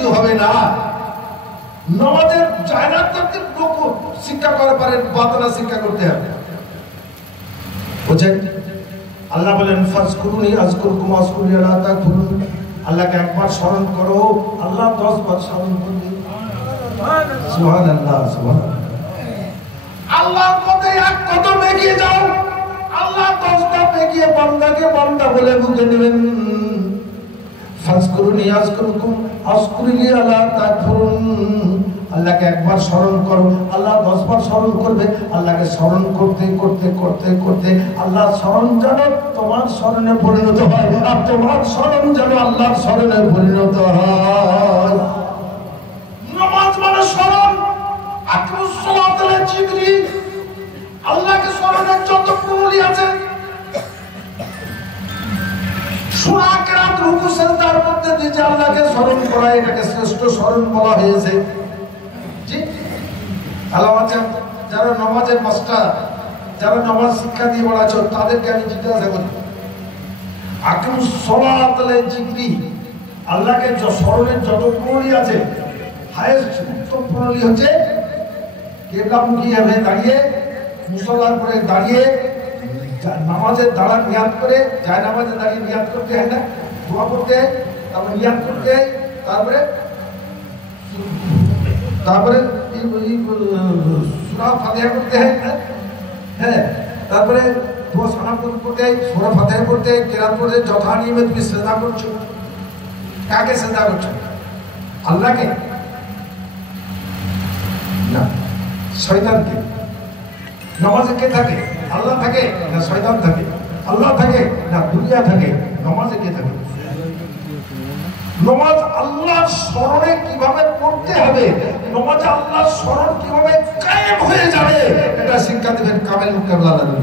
কিছু হবে না। নামাজের জায়গা করতে রুকু শিক্ষা করার পরে বাতনা শিক্ষা করতে হবে। বুঝছেন? আল্লাহ বলেন ফাজকুরুনি আযকুরকুম ওয়াশকুরু লা তাকফুরুন। আল্লাহকে একবার স্মরণ করো, আল্লাহ 10 বার স্মরণ করবে। সুবহানাল্লাহ, সুবহানাল্লাহ। আল্লাহর পথে এক কদম এগিয়ে যাও, আল্লাহ 10 ধাপ এগিয়ে বান্দাকে বান্দা বলে বুকে নেবেন। ফাজকুরুনি আযকুরকুম ওয়াশকুরু লা তাকফুরুন। আল্লাহকে একবার স্মরণ করো, আল্লাহ 10 বার স্মরণ করবে। আল্লাহকে স্মরণ করতে করতে করতে করতে আল্লাহ স্মরণ যেন তোমার স্মরণে পরিণত হয়, আর তোমার স্মরণ যেন আল্লাহর স্মরণে পরিণত হয়। নামাজ মানে স্মরণ। আকিমুস সালাতা লা যিকরি। আল্লাহকে স্মরণের যত প্রণালী আছে, সূরা কেরাত রুকু সিজদার মধ্যে যে আল্লাহকে স্মরণ করা, এটাকে শ্রেষ্ঠ স্মরণ বলা হয়েছে। জি, আলামাতে যারা নামাজের মাস্টার, যারা নামাজ শিক্ষা দিয়ে বলাছো, তাদেরকে আমি জিজ্ঞাসা করি, আকিমুস সালাতা লা যিকরি, আল্লাহকে স্মরণের যত প্রণালী আছে, হাইয়েস্ট উত্তম প্রণালী হচ্ছে কিবলামুখী হয়ে দাঁড়িয়ে, মুসল্লার পরে দাঁড়িয়ে নামাজের দ্বারা নিয়াত করে, যায় নামাজে দাঁড়িয়ে নিয়াত করতে হয় না, দোয়া করতে হয়, তারপরে নিয়াত করতে হয়, তারপরে সূরা ফাতিহা করতে হয়, হ্যাঁ, তারপরে দোয়া সালাম করতে হয়, সূরা ফাতিহা করতে হয়, কিরাত করতে হয়। যথা নিয়মে তুমি সিজদা করছো। কাকে সিজদা করছো? আল্লাহকে না শয়তানকে? নামাজে কে থাকে? আল্লাহ থাকে না শয়তান থাকে? আল্লাহ থাকে না দুনিয়া থাকে? নামাজে কে থাকে? নামাজ আল্লাহর স্মরণে কিভাবে পড়তে হবে, নামাজে আল্লাহর স্মরণ কিভাবে কায়েম হয়ে যাবে, এটা শিক্ষা দেবেন কামেল মুকাবলা লাগবে।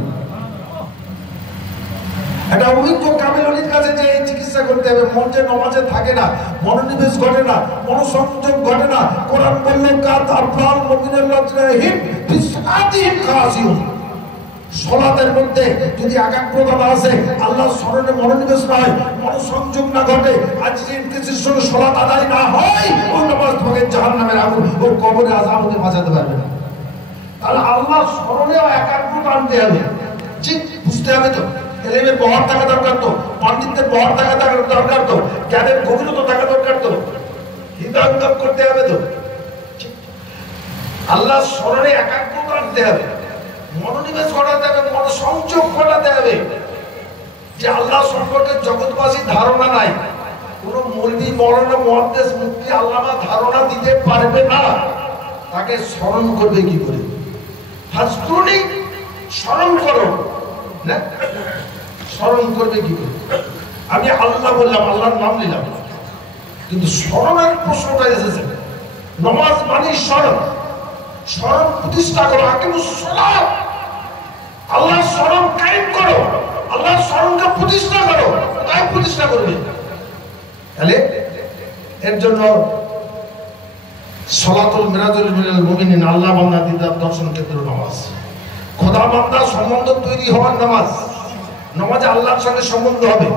এটা অভিজ্ঞ কামেল ওলির কাছে যে চিকিৎসা করতে হবে। মন যে নামাজে থাকে না, মনোনিবেশ ঘটে না, মনোসংযোগ ঘটে না। কোরআন বললে কাত আফলাল মুমিনুল লাযিহিম ফিসআতিহিম খাশিউন। সালাতের মধ্যে যদি একাগ্রতা না আসে, আল্লাহর স্মরণে মনোনিবেশ না হয়, মনোসংযোগ না ঘটে, আজিজের কিছুর সঙ্গে সালাত আদায় না হয়, ওই নামাজ তোমাকে জাহান্নামের আগুন ও কবরে আযাব হতে বাঁচাতে পারবে না। তাহলে আল্লাহর স্মরণেও একাগ্রতা আনতে হবে। ঠিক বুঝতে হবে তো? এলেমের বহর থাকা দরকার তো, পণ্ডিতদের বহর থাকা দরকার তো, জ্ঞানের গভীরতা থাকা দরকার তো, হৃদয়ঙ্গম করতে হবে তো। আল্লাহর স্মরণে একাগ্রতা আনতে হবে, মনোনিবেশ ঘটাতে হবে, মনোসংযোগ ঘটাতে হবে। যে আল্লাহ সম্পর্কে জগৎবাসী ধারণা নাই, কোন মৌলবী মৌলানা মুহাদ্দিস মুফতি আল্লামা ধারণা দিতে পারবে না, তাকে স্মরণ করবে কি করে? ফাজকুরুনি, স্মরণ করো না, স্মরণ করবে কি করে? আমি আল্লাহ বললাম, আল্লাহর নাম নিলাম, কিন্তু স্মরণের প্রশ্নটা এসেছে। নামাজ মানে স্মরণ, স্মরণ প্রতিষ্ঠা করো। আকিমুস সালাত, আল্লাহর স্মরণ কায়েম করো, আল্লাহর স্মরণকে প্রতিষ্ঠা করো। তাই প্রতিষ্ঠা করবে। তাহলে এর জন্য সালাতুল মিরাজুল মিনাল মুমিনিন, আল্লাহ বান্দা দিদার দর্শন ক্ষেত্র নামাজ, খোদা বান্দা সম্বন্ধ তৈরি হওয়ার নামাজ। নামাজে আল্লাহর সঙ্গে সম্বন্ধ হবে,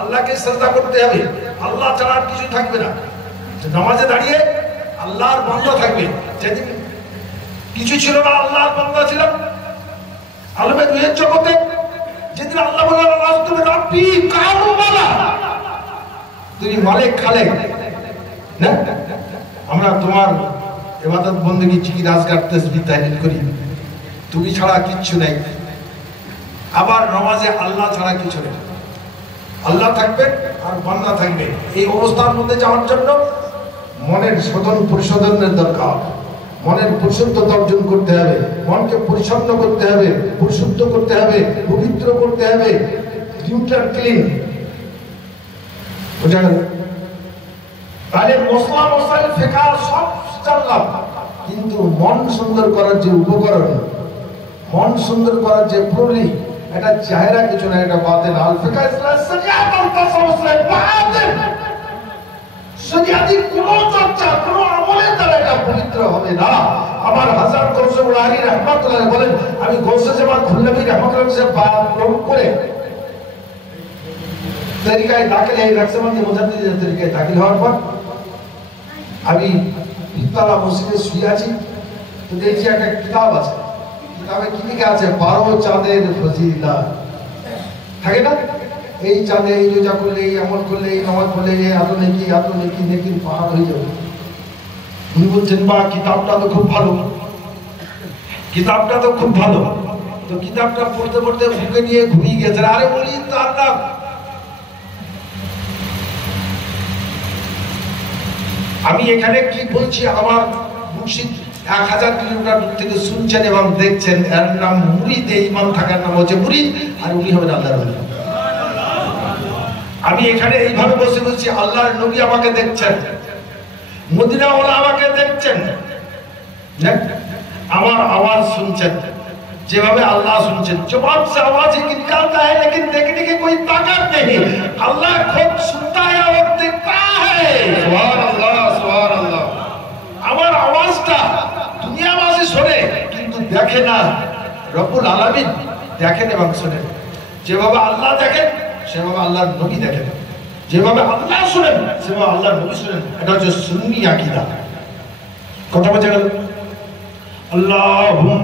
আল্লাহকে সিজদা করতে হবে, আল্লাহ ছাড়া আর কিছু থাকবে না। নামাজে দাঁড়িয়ে আল্লাহর বান্দা থাকবে। যেদিন কিছু ছিল না, আল্লাহর বান্দা ছিলাম আলমে দুয়ের জগতে। যেদিন আল্লাহ বললেন আল্লাহ তুমি রাব্বি কারু বলা, তুমি মালিক খালেক না, আমরা তোমার ইবাদত বন্দেগী জিকির আজকার তাসবিহ তাহলিল করি, তুমি ছাড়া কিচ্ছু নেই। আবার নামাজে আল্লাহ ছাড়া কিছু নেই, আল্লাহ থাকবে আর বান্দা থাকবে। এই অবস্থার মধ্যে যাওয়ার জন্য মনের শোধন পরিশোধনের দরকার। মনের পরিশুদ্ধতা অর্জন করতে হবে, মনকে পরিচ্ছন্ন করতে হবে, পরিশুদ্ধ করতে হবে, পবিত্র করতে হবে, নিউট্রাল ক্লিন। বুঝা গেল? তাহলে মশলা মশাইল ফিকহ সব জানলাম, কিন্তু মন সুন্দর করার যে উপকরণ, মন সুন্দর করার যে প্রণালী, এটা চাহেরা কিছু না, এটা বাতিল। আল ফিকহ ইসলাম শরিয়াত আল তাসাউফ বাতিল। শরিয়াতি কোনো চর্চা, কোনো আমলের দ্বারা এটা পবিত্র হবে না। আমার হাসান গৌসে উলাহি রাহমাতুল্লাহ বলেন, আমি গৌসে জামান খুলনাবী রাহমাতুল্লাহ সাহেব প্রয়োগ করে তরিকায় দাখিল এই রাকসামান্দি মুজাদ্দিদের তরিকায় দাখিল হওয়ার পর আমি ইফতারা মসজিদে শুয়ে আছি, তো দেখছি একটা কিতাব আছে, কিতাবে কি লেখা আছে, 12 চাঁদের ফজিলাত থাকে না, এই চাঁদে এই রোজা করলে, এই আমল করলে, এই নামাজ পড়লে এত নেকি নেকির পাহাড় হয়ে যাবে। উনি বলছেন বা কিতাবটা তো খুব ভালো, কিতাবটা তো খুব ভালো। তো কিতাবটা পড়তে পড়তে বুকে নিয়ে ঘুমিয়ে গেছেন। আরে বলি তার নাম, আমি এখানে কি বলছি আমার মুর্শিদ 1000 কিলোমিটার দূর থেকে শুনছেন এবং দেখছেন। এর নাম মুরিদ, ইমান থাকার নাম হচ্ছে মুরিদ, আর উনি হবেন আল্লাহর ওলি। আমি এখানে এইভাবে বসে বলছি, আল্লাহর নবী আমাকে দেখছেন, মদিনাওয়ালা আমাকে দেখছেন, আমার আওয়াজ শুনছেন, যেভাবে আল্লাহ শুনছেন। জবাব से आवाज निकलता है लेकिन देखने की कोई ताकत नहीं। अल्लाह खुद सुनता है और देखता है। सुभान अल्लाह, सुभान अल्लाह। আমার আওয়াজটা দুনিয়াবাসী শোনে কিন্তু দেখে না, রব্বুল আলামিন দেখেন এবং শোনেন। যেভাবে আল্লাহ দেখেন সেভাবে আল্লাহর নবী দেখেন, যেভাবে আল্লাহ শুনেন সেভাবে আল্লাহর নবী শুনেন। এটা হচ্ছে সুন্নি আকীদা। কথা বোঝা গেল? আল্লাহুম্মা